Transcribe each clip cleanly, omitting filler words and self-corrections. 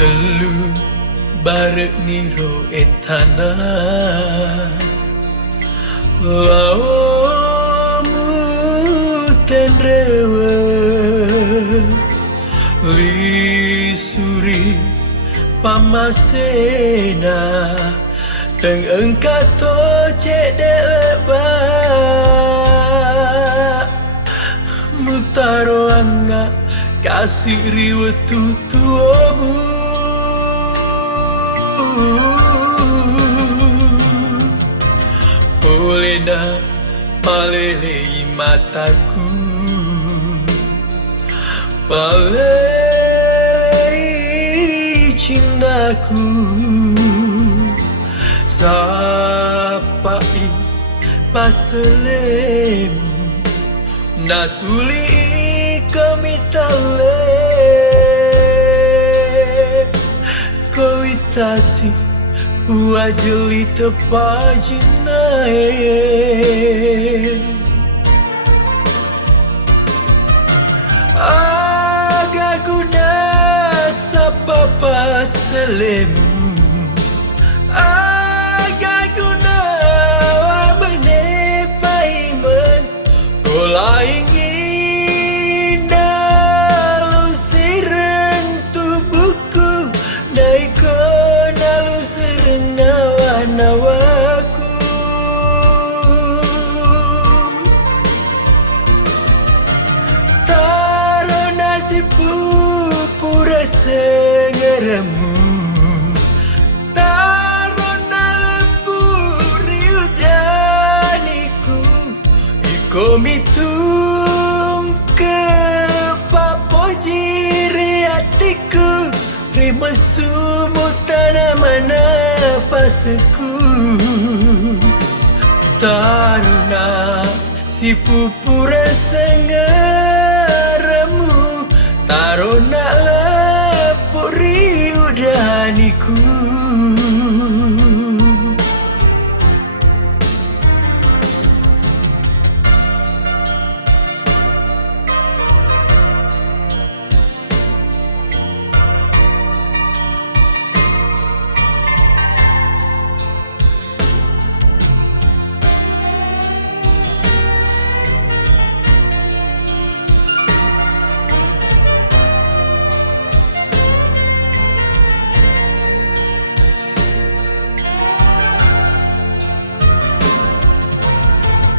telu barek niro etana lawamu tenrewe lisuri pamasena teng engkato cedek lebak mutaro anga kasih riwe tutuomu Polena palelei mataku palelei cintaku sapai paselemu natuli komitale koitasi wajeli tepajinae aga guna sapa paselemu aga guna wabene paiman kola ingin nalu sireng tubuhku naiko nalu sireng nawa-nawaku taro nasibku pura sengeremu taro nalepuri udaniku ikomitung ke papojiri hatiku rima sumutana mana paseku taruna si pupura sengeremu taruna lepuri udaniku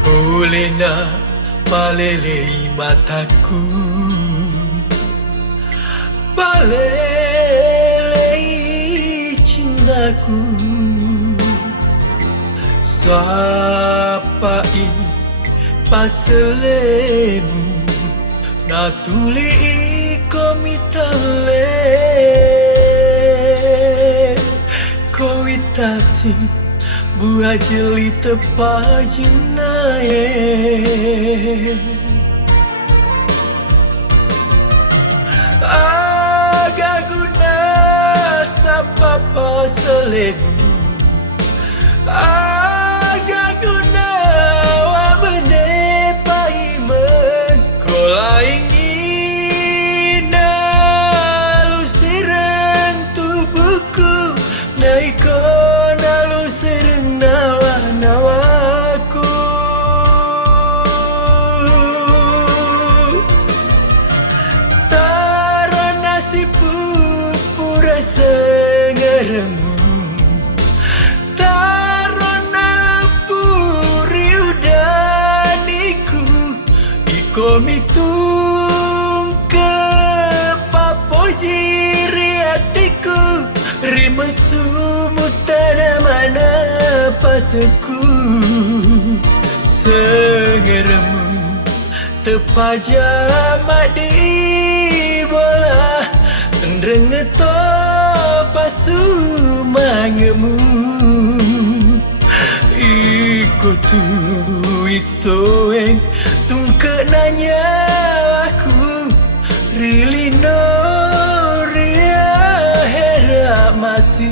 Polena palelei mataku palelei cintaku sapai paselemu natuli komitale koitasi buah jeli tepajinae aga guna sapa paselemu aga guna wabene paiman kola ingin nalu sireng tubuhku naiko nalu sireng nawa-nawaku taro nasibku pura sengeremu taro nalepuri udaniku ikomitung ke papojiri hatiku rima sumutana mana paseku sengeremu tepajama di bola rengeto pasu mangemu ikutu itoeng tungke nanya aku rilino ria hera mati